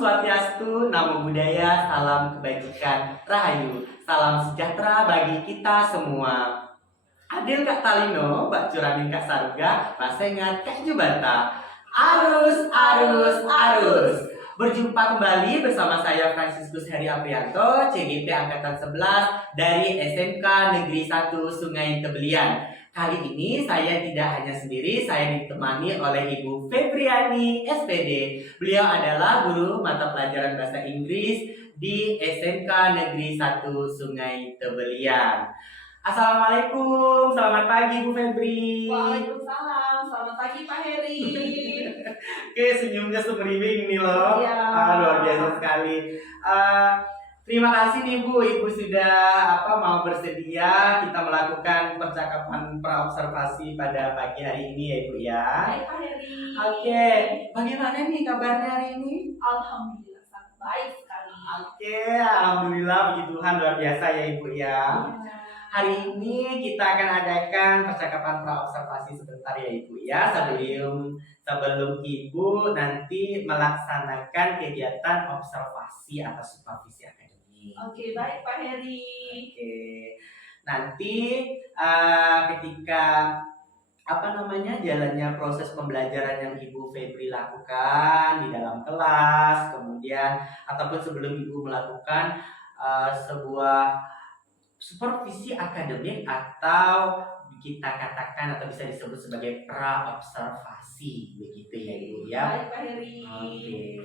Swastiastu, Namo Buddhaya, salam kebajikan, Rahayu, salam sejahtera bagi kita semua. Adil Kak Talino, Mbak Curamin Kak Saruga, Mas Sengat Kak Jubata. Arus, arus, arus. Berjumpa kembali bersama saya Franciscus Heri Aprianto, CGP Angkatan 11 dari SMK Negeri 1 Sungai Tebelian. Kali ini saya tidak hanya sendiri, saya ditemani oleh Ibu Febriani SPD. Beliau adalah guru mata pelajaran bahasa Inggris di SMK Negeri 1 Sungai Tebelian. Assalamualaikum, selamat pagi Bu Febri. Waalaikumsalam, selamat pagi Pak Heri. Oke, senyumnya semeriwing nih loh. Iya. Luar biasa sekali. Terima kasih nih Bu, Ibu sudah mau bersedia kita melakukan percakapan praobservasi pada pagi hari ini ya Ibu ya. Baik Pak Heri. Oke, bagaimana nih kabarnya hari ini? Alhamdulillah sangat baik sekali. Oke, alhamdulillah puji Tuhan luar biasa ya Ibu ya. Hari ini kita akan adakan percakapan praobservasi sebentar ya Ibu ya, sebelum Ibu nanti melaksanakan kegiatan observasi atau supervisi akademik. Oke, baik Pak Heri. Oke. Nanti ketika jalannya proses pembelajaran yang Ibu Febri lakukan di dalam kelas, kemudian ataupun sebelum Ibu melakukan sebuah supervisi akademik atau kita katakan atau bisa disebut sebagai praobservasi, begitu ya Ibu ya. Baik Pak Heri. Oke.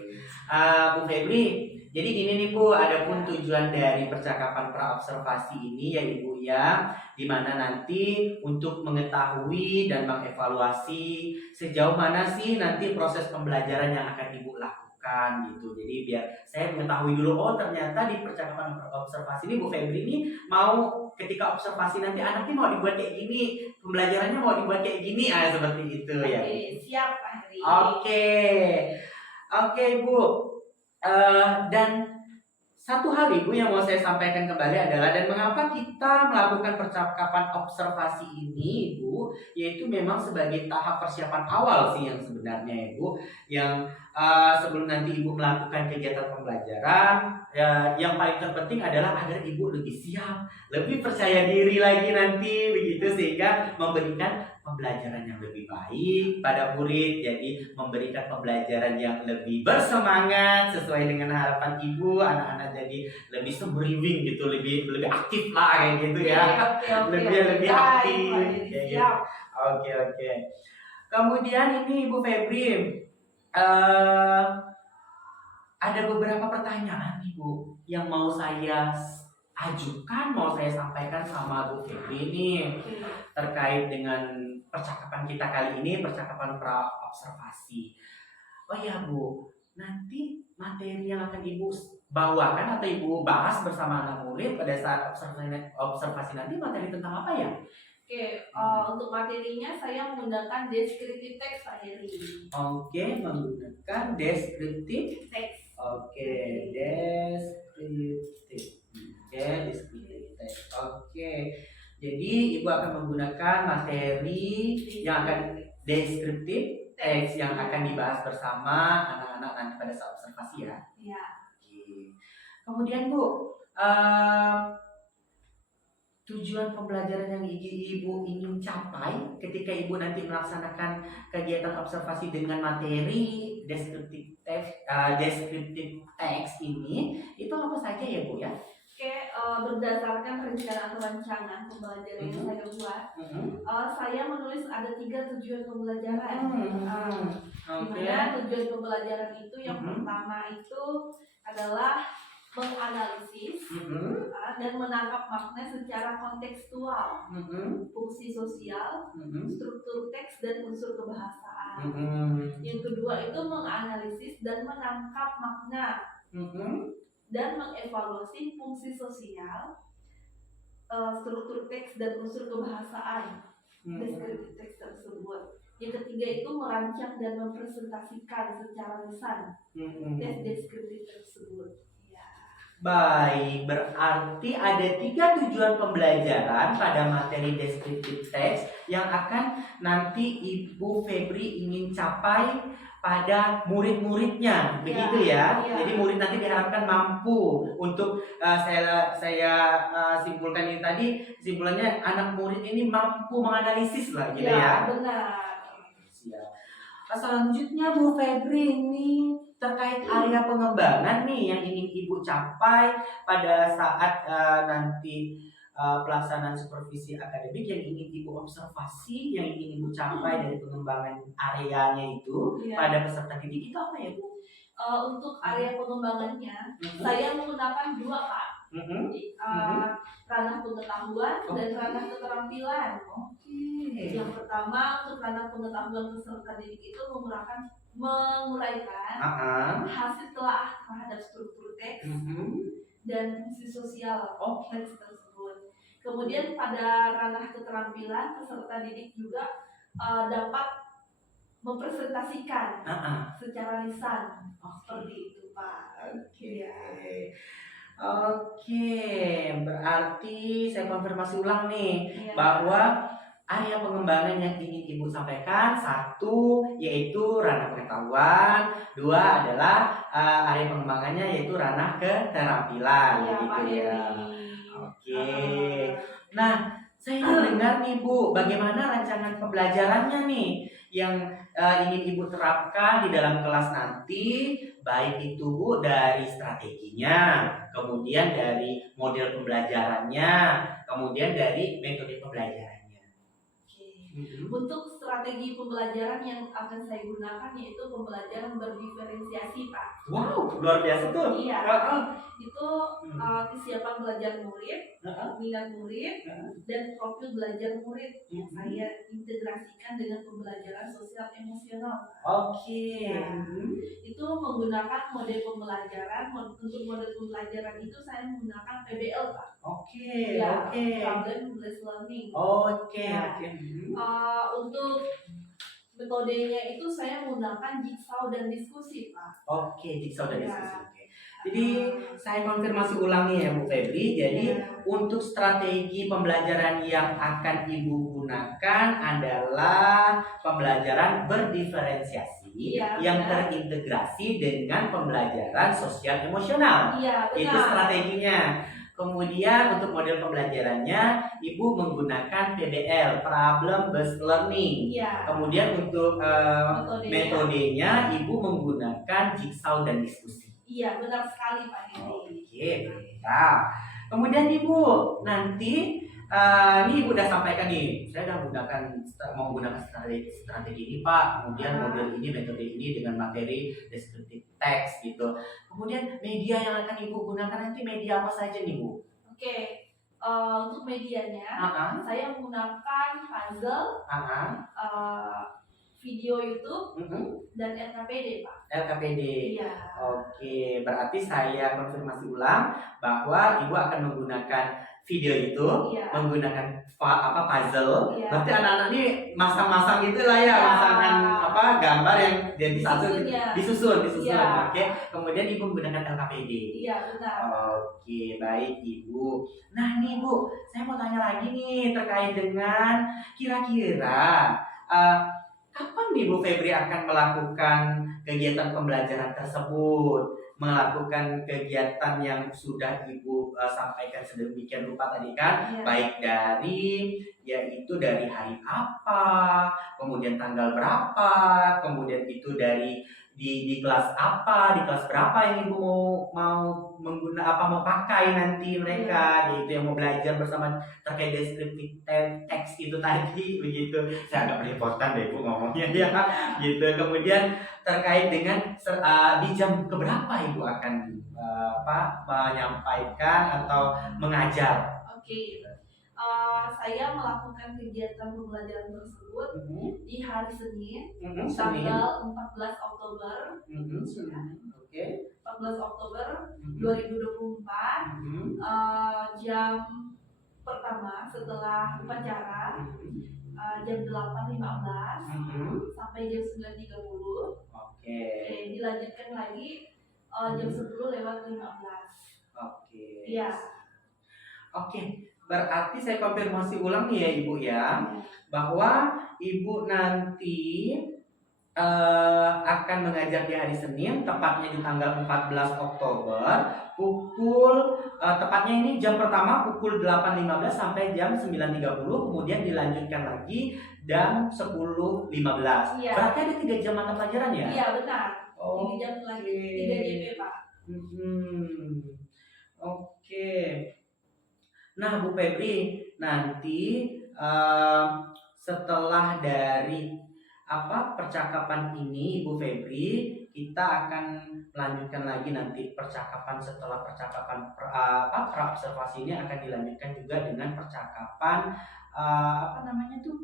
Bu Febri, jadi gini nih Bu, adapun tujuan dari percakapan praobservasi ini ya Ibu ya, dimana nanti untuk mengetahui dan mengevaluasi sejauh mana sih nanti proses pembelajaran yang akan Ibu lakukan gitu. Jadi biar saya mengetahui dulu, oh ternyata di percakapan observasi ini Bu Febri ini mau ketika observasi nanti anaknya mau dibuat kayak gini, pembelajarannya mau dibuat kayak gini, seperti itu ya. Oke, siap Pak Heri. Oke Bu. Dan satu hal Ibu yang mau saya sampaikan kembali adalah, dan mengapa kita melakukan percakapan observasi ini Ibu, yaitu memang sebagai tahap persiapan awal sih yang sebenarnya Ibu, yang sebelum nanti Ibu melakukan kegiatan pembelajaran, yang paling terpenting adalah agar Ibu lebih siap, lebih percaya diri lagi nanti begitu, sehingga memberikan pembelajaran yang lebih baik pada murid, jadi memberikan pembelajaran yang lebih bersemangat sesuai dengan harapan Ibu, anak-anak jadi lebih sembriwing gitu, lebih aktif lah kayak gitu ya. Lebih aktif kayak gitu. Oke. Kemudian ini Ibu Febri, ada beberapa pertanyaan Ibu yang mau saya ajukan, mau saya sampaikan sama Bu Febri ini terkait dengan percakapan kita kali ini, percakapan praobservasi. Oh ya Bu, nanti materi yang akan Ibu bawakan atau Ibu bahas bersama anak murid pada saat observasi nanti materi tentang apa ya? Oke, untuk materinya saya menggunakan descriptive text Pak Heri. Oke, menggunakan descriptive text. Oke, descriptive. Text. Oke. Jadi Ibu akan menggunakan materi yang akan descriptive text yang akan dibahas bersama anak-anak nanti pada saat observasi ya. Iya. Oke. Kemudian Bu, tujuan pembelajaran yang Ibu ingin capai ketika Ibu nanti melaksanakan kegiatan observasi dengan materi descriptive text ini, itu apa saja ya Bu ya? Oke, berdasarkan rencana atau rancangan pembelajaran yang saya buat, saya menulis ada 3 tujuan pembelajaran. Dimana tujuan pembelajaran itu yang pertama itu adalah menganalisis dan menangkap makna secara kontekstual, fungsi sosial, struktur teks dan unsur kebahasaan. Yang kedua itu menganalisis dan menangkap makna dan mengevaluasi fungsi sosial, struktur teks dan unsur kebahasaan deskriptif teks tersebut. Yang ketiga itu merancang dan mempresentasikan secara lisan teks deskriptif tersebut. Ya. Baik, berarti ada 3 tujuan pembelajaran pada materi descriptive text yang akan nanti Ibu Febri ingin capai pada murid-muridnya, begitu ya? Iya. Jadi murid nanti diharapkan mampu untuk saya simpulkan ini tadi, kesimpulannya anak murid ini mampu menganalisis lah, gitu Iya, ya? benar. Siap. Selanjutnya Bu Febri ini terkait area pengembangan nih yang ingin Ibu capai pada saat nanti pelaksanaan supervisi akademik yang ingin Ibu observasi, yang ingin Ibu capai dari pengembangan areanya itu pada peserta didik itu apa ya Bu? Untuk area pengembangannya, saya menggunakan 2 Pak. Ranah pengetahuan dan ranah keterampilan. Yang pertama untuk ranah pengetahuan peserta didik itu menguraikan hasil telah terhadap struktur teks dan fungsi sosial teks tersebut. Kemudian pada ranah keterampilan peserta didik juga dapat mempresentasikan secara lisan seperti itu Pak. Oke, berarti saya konfirmasi ulang nih bahwa area pengembangan yang ingin Ibu sampaikan, 1 yaitu ranah pengetahuan, 2 adalah area pengembangannya yaitu ranah keterampilan, gitu ya. Oke. Nah, saya ingin dengar nih Bu, bagaimana rancangan pembelajarannya nih yang ingin Ibu terapkan di dalam kelas nanti, baik itu Bu dari strateginya, kemudian dari model pembelajarannya, kemudian dari metode pembelajarannya. Untuk strategi pembelajaran yang akan saya gunakan yaitu pembelajaran berdiferensiasi Pak. Wow, luar biasa tuh. Iya. Itu kesiapan belajar murid, minat murid, dan profil belajar murid yang saya integrasikan dengan pembelajaran sosial emosional. Oke. Itu menggunakan model pembelajaran. Untuk model pembelajaran itu saya menggunakan PBL Pak. Oke. Problem based learning. Oke. Untuk metodenya itu saya menggunakan jigsaw dan diskusi Pak. Oke, jigsaw dan diskusi. Jadi saya konfirmasi ulang nih ya Bu Febri. Jadi untuk strategi pembelajaran yang akan Ibu gunakan adalah pembelajaran berdiferensiasi yang terintegrasi dengan pembelajaran sosial emosional. Itu strateginya. Kemudian untuk model pembelajarannya Ibu menggunakan PBL, Problem Based Learning. Kemudian untuk metodenya Ibu menggunakan jigsaw dan diskusi. Iya, benar sekali Pak Hedi. Oke, baiklah. Kemudian Ibu, nanti ini Ibu udah sampaikan nih, saya udah mau menggunakan strategi ini Pak, kemudian model ini, metode ini dengan materi descriptive text gitu. Kemudian media yang akan Ibu gunakan nanti media apa saja nih Bu? Oke, untuk medianya saya menggunakan puzzle, video YouTube, dan LKPD Pak. LKPD. Iya. Oke, berarti saya konfirmasi ulang bahwa Ibu akan menggunakan video itu, menggunakan puzzle. Berarti anak-anak ini masang-masang gitu lah ya, masangan gambar yang jadi satu disusun. Oke. Kemudian Ibu menggunakan LKPD. Iya, benar. Oke, baik Ibu. Nah, nih Bu, saya mau tanya lagi nih terkait dengan kira-kira kapan nih Bu Febri akan melakukan kegiatan pembelajaran tersebut? Melakukan kegiatan yang sudah Ibu sampaikan sedemikian rupa tadi kan, baik dari yaitu dari hari apa, kemudian tanggal berapa, kemudian itu dari di kelas apa, di kelas berapa yang Ibu mau mau pakai nanti mereka, yaitu yang mau belajar bersama terkait descriptive text itu tadi begitu. Saya agak belepotan deh Bu ngomongnya ya, gitu. Kemudian terkait dengan di jam keberapa Ibu akan menyampaikan atau mengajar? Oke. Saya melakukan kegiatan pembelajaran tersebut di hari Senin, tanggal 14 Oktober. 14 Oktober 2024, jam pertama setelah upacara, jam 8.15 sampai jam 9.30. Dilanjutkan lagi jam 10 lewat 15. Oke. Iya. Oke, berarti saya konfirmasi ulang nih ya Ibu ya, bahwa Ibu nanti akan mengajar di hari Senin, tepatnya di tanggal 14 Oktober, tepatnya ini jam pertama pukul 8.15 sampai jam 9.30, kemudian dilanjutkan lagi jam 10.15. Iya. Berarti ada 3 jam mata pelajaran ya? Iya benar. 3 Oke. jam lagi, 3 JP Pak. Oke. Nah Bu Febri, nanti setelah dari percakapan ini Bu Febri, kita akan melanjutkan lagi nanti percakapan setelah percakapan pra-observasi ini akan dilanjutkan juga dengan percakapan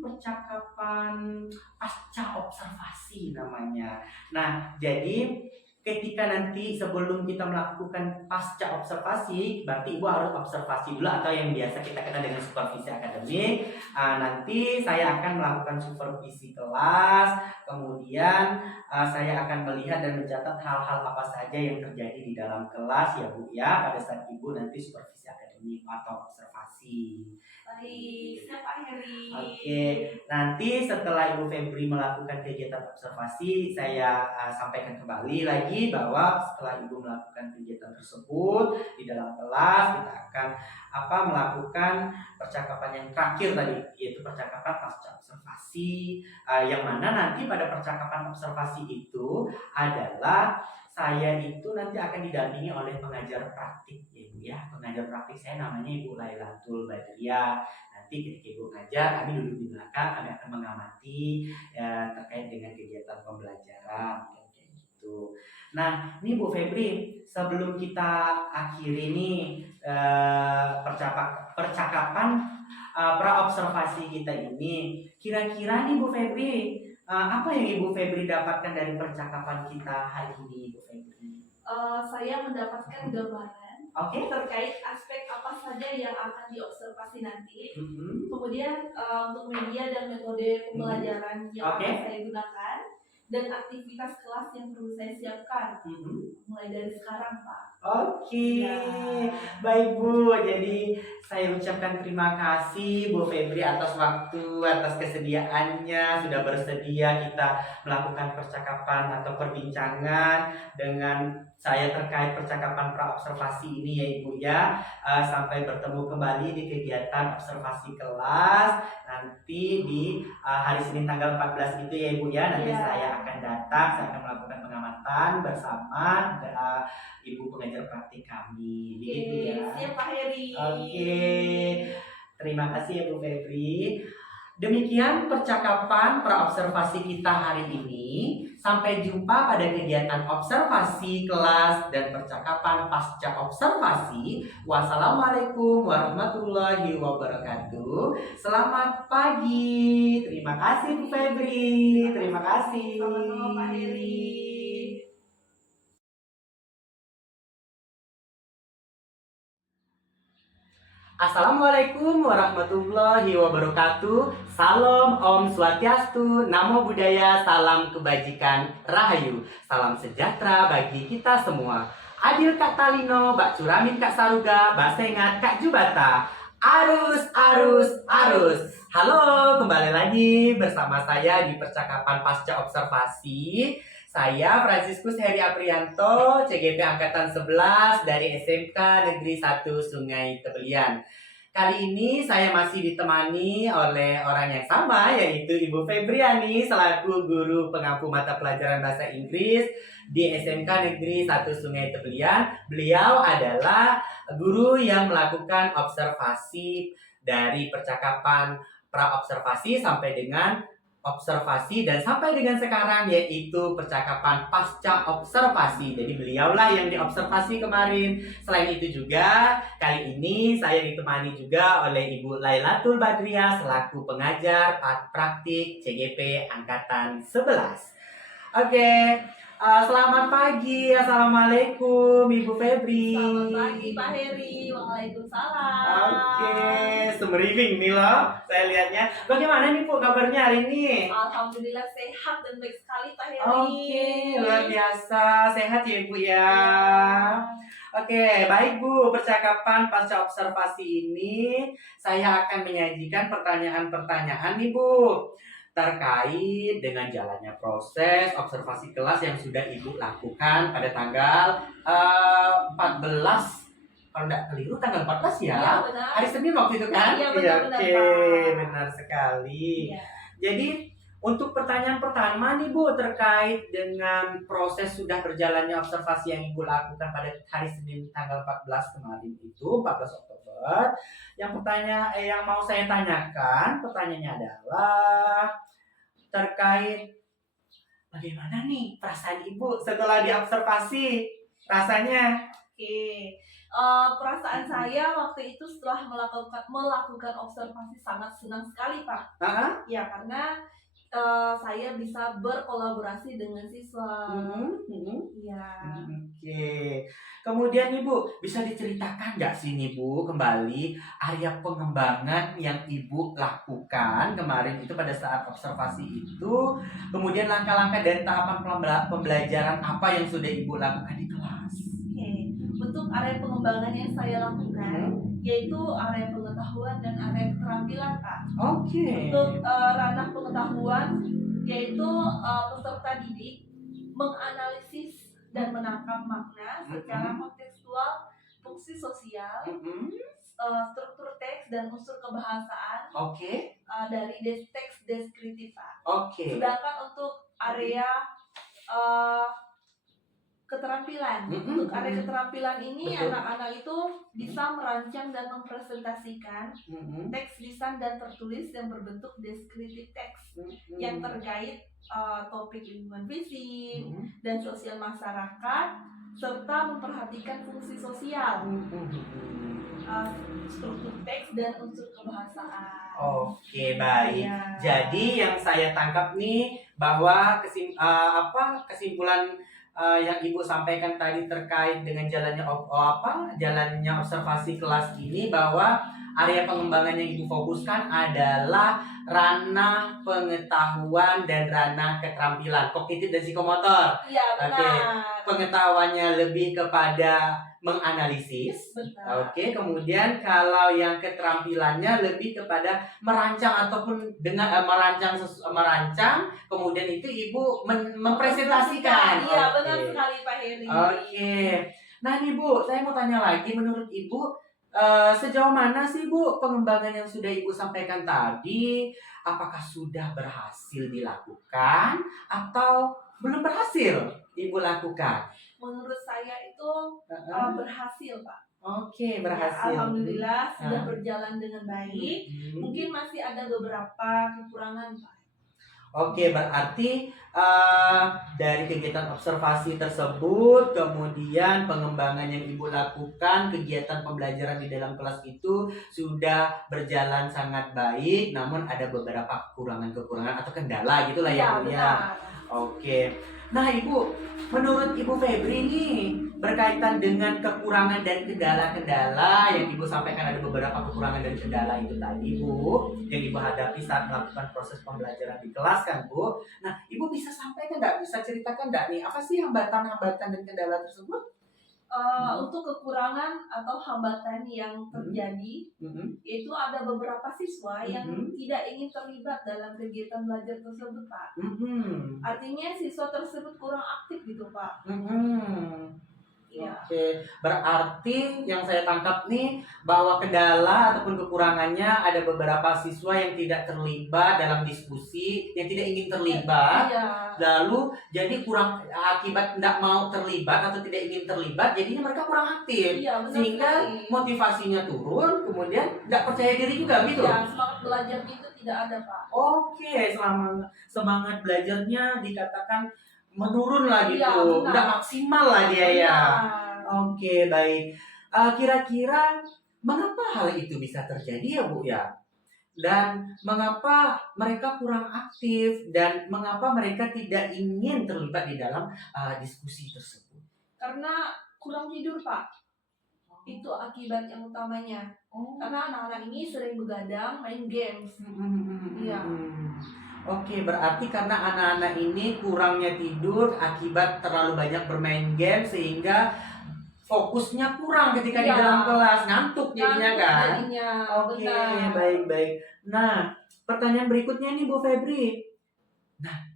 percakapan pasca observasi namanya. Nah, jadi ketika nanti sebelum kita melakukan pasca observasi, berarti Ibu harus observasi dulu atau yang biasa kita kenal dengan supervisi akademik. Nanti saya akan melakukan supervisi kelas, kemudian saya akan melihat dan mencatat hal-hal apa saja yang terjadi di dalam kelas ya Bu ya, pada saat Ibu nanti supervisi akademik atau observasi. Baik, siapa Heri? Oke, nanti setelah Ibu Febri melakukan kegiatan observasi, saya sampaikan kembali lagi bahwa setelah Ibu melakukan kegiatan tersebut di dalam kelas, kita akan melakukan percakapan yang terakhir tadi, yaitu percakapan pasca observasi, yang mana nanti pada percakapan observasi itu adalah saya itu nanti akan didampingi oleh pengajar praktik ya Ibu ya. Pengajar praktik saya namanya Ibu Lailatul Badriah. Nanti ketika Ibu ngajar, kami duduk di belakang, kami akan mengamati terkait dengan kegiatan pembelajaran kayak gitu. Nah, ini Bu Febri, sebelum kita akhiri nih percakapan pra-observasi kita ini, kira-kira nih Bu Febri, apa yang Ibu Febri dapatkan dari percakapan kita hari ini, Ibu Febri? Saya mendapatkan gambaran terkait aspek apa saja yang akan diobservasi nanti. Kemudian untuk media dan metode pembelajaran yang akan saya gunakan, dan aktivitas kelas yang perlu saya siapkan mulai dari sekarang Pak. Oke. Baik Bu, jadi saya ucapkan terima kasih Bu Febri atas waktu, atas kesediaannya, sudah bersedia kita melakukan percakapan atau perbincangan dengan saya terkait percakapan pra-observasi ini ya Ibu ya. Sampai bertemu kembali di kegiatan observasi kelas nanti di hari Senin tanggal 14 itu ya Ibu ya. Nanti saya akan datang, saya akan melakukan pengamatan bersama Ibu pengajar praktik kami. Begitu ya. Siap Pak Heri. Oke. Terima kasih ya Bu Febri. Demikian percakapan pra-observasi kita hari ini. Sampai jumpa pada kegiatan observasi kelas dan percakapan pasca observasi. Wassalamualaikum warahmatullahi wabarakatuh. Selamat pagi. Terima kasih Bu Febri. Terima kasih. Sama-sama Pak Heri. Assalamualaikum warahmatullahi wabarakatuh. Salam Om Swastiastu, Namo Buddhaya, salam kebajikan, Rahayu. Salam sejahtera bagi kita semua. Adil Kak Talino, Bak Curamin Kak Saruga, Bak Sengat Kak Jubata. Arus, arus, arus. Halo, kembali lagi bersama saya di percakapan pasca observasi. Saya Franciscus Heri Aprianto, CGP Angkatan 11 dari SMK Negeri 1 Sungai Tebelian. Kali ini saya masih ditemani oleh orang yang sama, yaitu Ibu Febriani selaku guru pengampu mata pelajaran bahasa Inggris di SMK Negeri 1 Sungai Tebelian. Beliau adalah guru yang melakukan observasi dari percakapan pra-observasi sampai dengan observasi dan sampai dengan sekarang, yaitu percakapan pasca observasi. Jadi beliaulah yang diobservasi kemarin. Selain itu juga kali ini saya ditemani juga oleh Ibu Lailatul Badriah selaku pengajar praktik CGP Angkatan 11. Oke. Selamat pagi, Assalamualaikum Ibu Febri. Selamat pagi Pak Heri, waalaikumsalam. Oke, semeriwing nih loh saya lihatnya. Bagaimana nih Bu kabarnya hari ini? Alhamdulillah sehat dan baik sekali Pak Heri. Oke, luar biasa, sehat ya Ibu ya. Oke, baik Bu. Percakapan pasca observasi ini, saya akan menyajikan pertanyaan-pertanyaan nih Bu. Terkait dengan jalannya proses observasi kelas yang sudah Ibu lakukan pada tanggal 14. Kalau nggak keliru tanggal 14 ya? Iya, benar. Hari Senin waktu itu kan? Iya, benar-benar, Oke, Pak. benar sekali. Iya. Jadi untuk pertanyaan pertama nih Bu, terkait dengan proses sudah berjalannya observasi yang Ibu lakukan pada hari Senin tanggal 14 kemarin itu, 14 Oktober. Yang mau saya tanyakan, pertanyaannya adalah terkait bagaimana nih perasaan Ibu setelah diobservasi? Rasanya? Oke. Perasaan saya waktu itu setelah melakukan observasi sangat senang sekali, Pak. Ya, karena saya bisa berkolaborasi dengan siswa. Iya. Oke. Kemudian Ibu, bisa diceritakan nggak sih nih Bu, kembali area pengembangan yang Ibu lakukan kemarin itu pada saat observasi itu, kemudian langkah-langkah dan tahapan pembelajaran apa yang sudah Ibu lakukan di kelas? Oke. Untuk area pengembangan yang saya lakukan, yaitu area pengetahuan dan area keterampilan, Pak. Oke. Untuk ranah pengetahuan, yaitu peserta didik menganalisis dan menangkap makna secara kontekstual, fungsi sosial, struktur teks dan unsur kebahasaan. Oke. Dari teks deskriptif, Pak. Oke. Sedangkan untuk area keterampilan, untuk area keterampilan ini anak-anak itu bisa merancang dan mempresentasikan teks lisan dan tertulis yang berbentuk deskriptif teks yang terkait topik lingkungan fisik dan sosial masyarakat, serta memperhatikan fungsi sosial, struktur teks dan unsur kebahasaan. Oke, baik. Ya. Jadi yang saya tangkap nih bahwa kesimpulan yang Ibu sampaikan tadi terkait dengan jalannya observasi kelas ini, bahwa area pengembangan yang Ibu fokuskan adalah ranah pengetahuan dan ranah keterampilan kognitif dan psikomotor. Iya, benar. Oke. Pengetahuannya lebih kepada menganalisis. Benar. Oke, kemudian kalau yang keterampilannya lebih kepada merancang ataupun dengan merancang, kemudian itu Ibu mempresentasikan. Iya, benar sekali Pak Heri. Oke. Nah nih Bu, saya mau tanya lagi, menurut Ibu sejauh mana sih Bu pengembangan yang sudah Ibu sampaikan tadi? Apakah sudah berhasil dilakukan atau belum berhasil Ibu lakukan? Menurut saya itu berhasil, Pak. Oke, berhasil. Ya, alhamdulillah sudah berjalan dengan baik. Mungkin masih ada beberapa kekurangan, Pak. Oke, berarti dari kegiatan observasi tersebut, kemudian pengembangan yang Ibu lakukan, kegiatan pembelajaran di dalam kelas itu sudah berjalan sangat baik, namun ada beberapa kekurangan-kekurangan atau kendala gitulah ya Bu ya. Oke. Nah Ibu, menurut Ibu Febri nih, berkaitan dengan kekurangan dan kendala-kendala yang Ibu sampaikan, ada beberapa kekurangan dan kendala itu tadi Bu, yang Ibu hadapi saat melakukan proses pembelajaran di kelas kan Bu. Nah Ibu bisa sampaikan nggak, bisa ceritakan nggak nih, apa sih hambatan-hambatan dan kendala tersebut? Untuk kekurangan atau hambatan yang terjadi, yaitu ada beberapa siswa yang tidak ingin terlibat dalam kegiatan belajar tersebut, Pak. Artinya siswa tersebut kurang aktif gitu, Pak. Ya. Oke, berarti yang saya tangkap nih bahwa kendala ataupun kekurangannya ada beberapa siswa yang tidak terlibat dalam diskusi, yang tidak ingin terlibat, lalu jadi kurang, akibat tidak mau terlibat atau tidak ingin terlibat, jadinya mereka kurang aktif, sehingga motivasinya turun, kemudian tidak percaya diri juga gitu. Ya, semangat belajarnya itu tidak ada, Pak. Oke, semangat belajarnya dikatakan menurun lah gitu, nggak maksimal lah dia ya. Oke, baik. Kira-kira mengapa hal itu bisa terjadi ya Bu ya? Dan mengapa mereka kurang aktif dan mengapa mereka tidak ingin terlibat di dalam diskusi tersebut? Karena kurang tidur, Pak. Itu akibat yang utamanya. Karena anak-anak ini sering begadang main games. Iya. Oke, berarti karena anak-anak ini kurangnya tidur akibat terlalu banyak bermain game, sehingga fokusnya kurang ketika di Iya. dalam kelas, ngantuk jadinya Ngantuk kan. jadinya, Oke, benar. baik. Nah, pertanyaan berikutnya nih Bu Febri. Nah,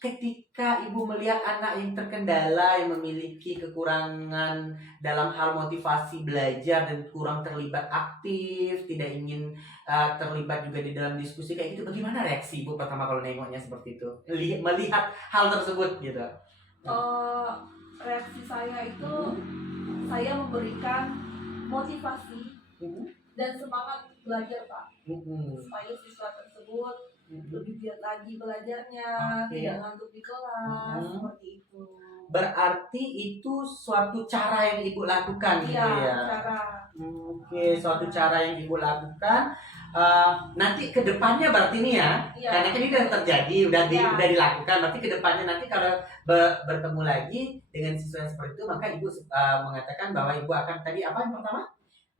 ketika Ibu melihat anak yang terkendala, yang memiliki kekurangan dalam hal motivasi belajar dan kurang terlibat aktif, tidak ingin terlibat juga di dalam diskusi kayak gitu, bagaimana reaksi Ibu pertama kalau nengoknya seperti itu? Melihat hal tersebut gitu. Reaksi saya itu saya memberikan motivasi dan semangat belajar Pak, supaya siswa tersebut lebih giat lagi belajarnya, tidak ngantuk di kelas, seperti itu. Berarti itu suatu cara yang Ibu lakukan gitu ya? Cara. Oke, suatu cara yang Ibu lakukan. Nanti ke depannya berarti nih ya, karena kan ini udah terjadi, udah dilakukan. Berarti ke depannya nanti kalau bertemu lagi dengan siswa yang seperti itu, maka Ibu mengatakan bahwa Ibu akan tadi apa yang pertama?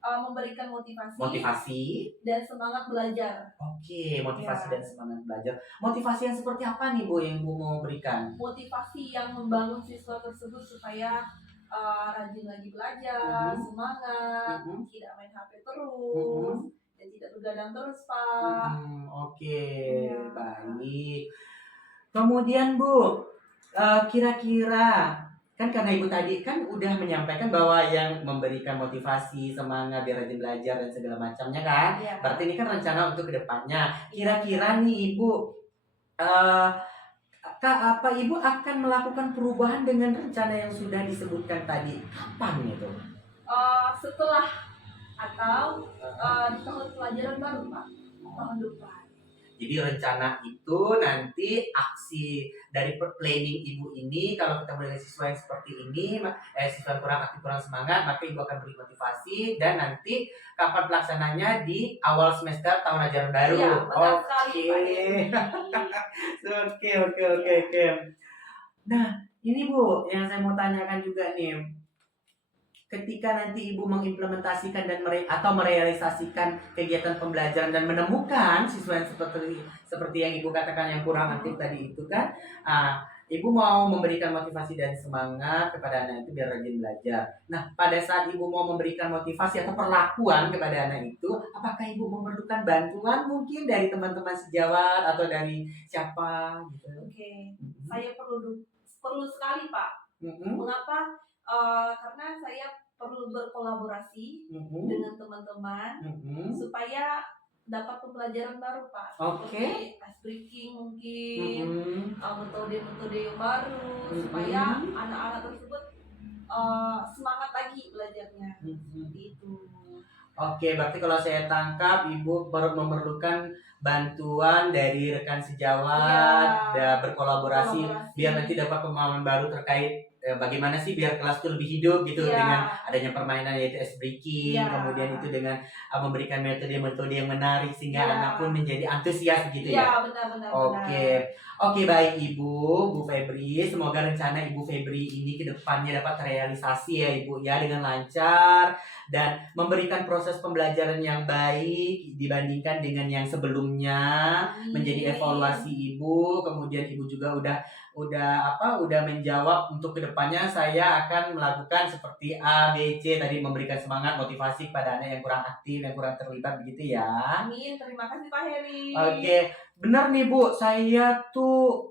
Memberikan motivasi dan semangat belajar. Oke, motivasi dan semangat belajar. Motivasi yang seperti apa nih Bu yang Bu mau berikan? Motivasi yang membangun siswa tersebut supaya rajin lagi belajar, semangat, tidak main HP terus, dan tidak begadang terus Pak. Oke, baik. Kemudian Bu, kira-kira kan karena Ibu tadi kan udah menyampaikan bahwa yang memberikan motivasi, semangat, biar rajin belajar dan segala macamnya kan. Berarti ini kan rencana untuk kedepannya. Kira-kira nih Ibu, apa Ibu akan melakukan perubahan dengan rencana yang sudah disebutkan tadi? Kapan itu? Setelah atau di tahun pelajaran baru Pak, tahun depan. Jadi rencana itu nanti aksi dari planning Ibu ini kalau ketemu dengan siswa yang seperti ini, siswa yang kurang aktif, kurang semangat, maka Ibu akan beri motivasi dan nanti kapan pelaksananya di awal semester tahun ajaran baru. Iya, benar sekali Pak. Oke. Nah, ini Bu yang saya mau tanyakan juga nih. Ketika nanti Ibu mengimplementasikan dan merealisasikan kegiatan pembelajaran dan menemukan siswa yang seperti yang Ibu katakan yang kurang aktif tadi itu kan, Ibu mau memberikan motivasi dan semangat kepada anak itu biar rajin belajar. Nah, pada saat Ibu mau memberikan motivasi atau perlakuan kepada anak itu, apakah Ibu memerlukan bantuan mungkin dari teman-teman sejawat atau dari siapa gitu? Oke. Saya perlu sekali Pak. Mengapa? Karena saya perlu berkolaborasi dengan teman-teman supaya dapat pembelajaran baru Pak. Oke. Ice breaking mungkin, metode-metode yang baru supaya anak-anak tersebut semangat lagi belajarnya. Seperti itu. Oke, berarti kalau saya tangkap Ibu memerlukan bantuan dari rekan sejawat dan berkolaborasi biar nanti dapat pemahaman baru terkait bagaimana sih biar kelas itu lebih hidup gitu dengan adanya permainan yaitu ice breaking, kemudian itu dengan memberikan metode-metode yang menarik sehingga anak pun menjadi antusias gitu ya. Benar. Oke, baik Ibu, Bu Febri, semoga rencana Ibu Febri ini ke depannya dapat terrealisasi ya Ibu ya dengan lancar dan memberikan proses pembelajaran yang baik dibandingkan dengan yang sebelumnya, menjadi evaluasi Ibu, kemudian Ibu juga udah menjawab untuk kedepannya saya akan melakukan seperti A, B, C tadi memberikan semangat, motivasi kepada anak yang kurang aktif, yang kurang terlibat begitu ya. Amin, terima kasih Pak Heri. Oke, benar nih Bu, saya tuh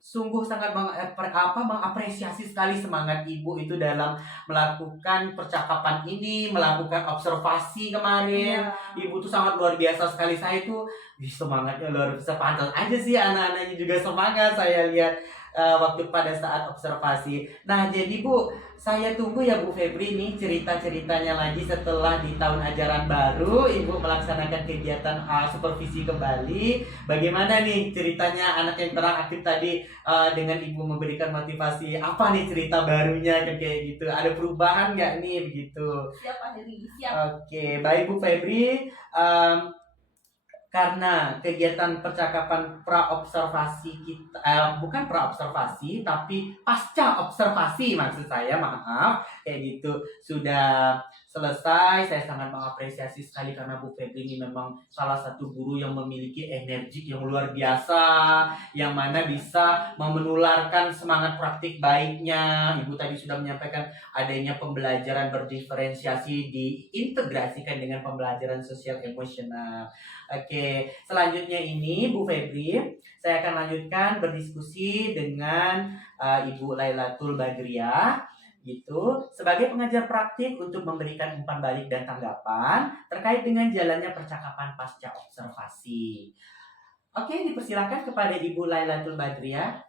sungguh sangat mengapresiasi sekali semangat Ibu itu dalam melakukan percakapan ini, melakukan observasi kemarin. Ibu tuh sangat luar biasa sekali. Saya tuh semangatnya luar biasa. Pantas aja sih anak-anaknya juga semangat saya lihat waktu pada saat observasi. Nah, jadi Bu, saya tunggu ya Bu Febri nih cerita-ceritanya lagi setelah di tahun ajaran baru Ibu melaksanakan kegiatan supervisi kembali. Bagaimana nih ceritanya anak yang kurang aktif tadi dengan Ibu memberikan motivasi? Apa nih cerita barunya kayak gitu? Ada perubahan nggak nih begitu? Siap Pak Heri, siap. Oke, baik Bu Febri. Karena kegiatan percakapan praobservasi kita bukan praobservasi tapi pasca observasi maksud saya, maaf kayak gitu sudah selesai, saya sangat mengapresiasi sekali karena Bu Febri ini memang salah satu guru yang memiliki energi yang luar biasa, yang mana bisa menularkan semangat praktik baiknya. Ibu tadi sudah menyampaikan adanya pembelajaran berdiferensiasi diintegrasikan dengan pembelajaran sosial emosional. Oke, selanjutnya ini Bu Febri, saya akan lanjutkan berdiskusi dengan Ibu Lailatul Badriah gitu sebagai pengajar praktik untuk memberikan umpan balik dan tanggapan terkait dengan jalannya percakapan pasca observasi. Oke, dipersilakan kepada Ibu Lailatul Badriah.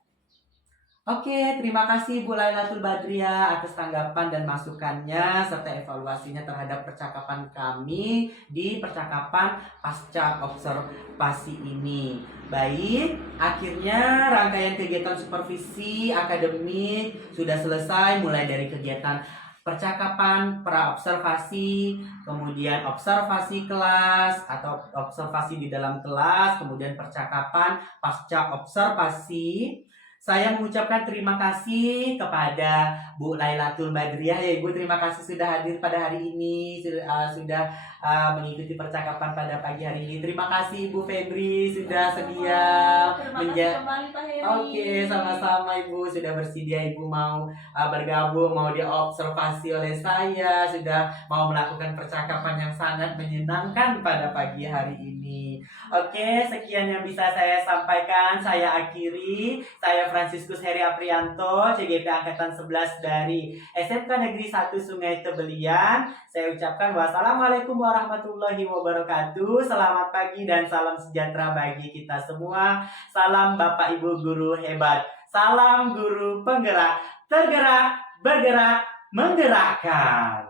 Oke, terima kasih Bu Lailatul Badriah atas tanggapan dan masukannya serta evaluasinya terhadap percakapan kami di percakapan pasca observasi ini. Baik, akhirnya rangkaian kegiatan supervisi akademik sudah selesai mulai dari kegiatan percakapan pra-observasi, kemudian observasi kelas atau observasi di dalam kelas, kemudian percakapan pasca observasi. Saya mengucapkan terima kasih kepada Bu Lailatul Badriah ya Ibu, terima kasih sudah hadir pada hari ini, sudah mengikuti percakapan pada pagi hari ini. Terima kasih Ibu Febri sudah sedia Terima kasih kembali Pak Heri. Oke, sama-sama Ibu sudah bersedia, Ibu mau bergabung, mau diobservasi oleh saya, sudah mau melakukan percakapan yang sangat menyenangkan pada pagi hari ini. Oke, sekian yang bisa saya sampaikan. Saya akhiri. Saya Fransiskus Heri Aprianto, CGP Angkatan 11 dari SMK Negeri 1 Sungai Tebelian. Saya ucapkan wassalamualaikum warahmatullahi wabarakatuh. Selamat pagi dan salam sejahtera bagi kita semua. Salam Bapak Ibu guru hebat. Salam guru penggerak, tergerak, bergerak, menggerakkan.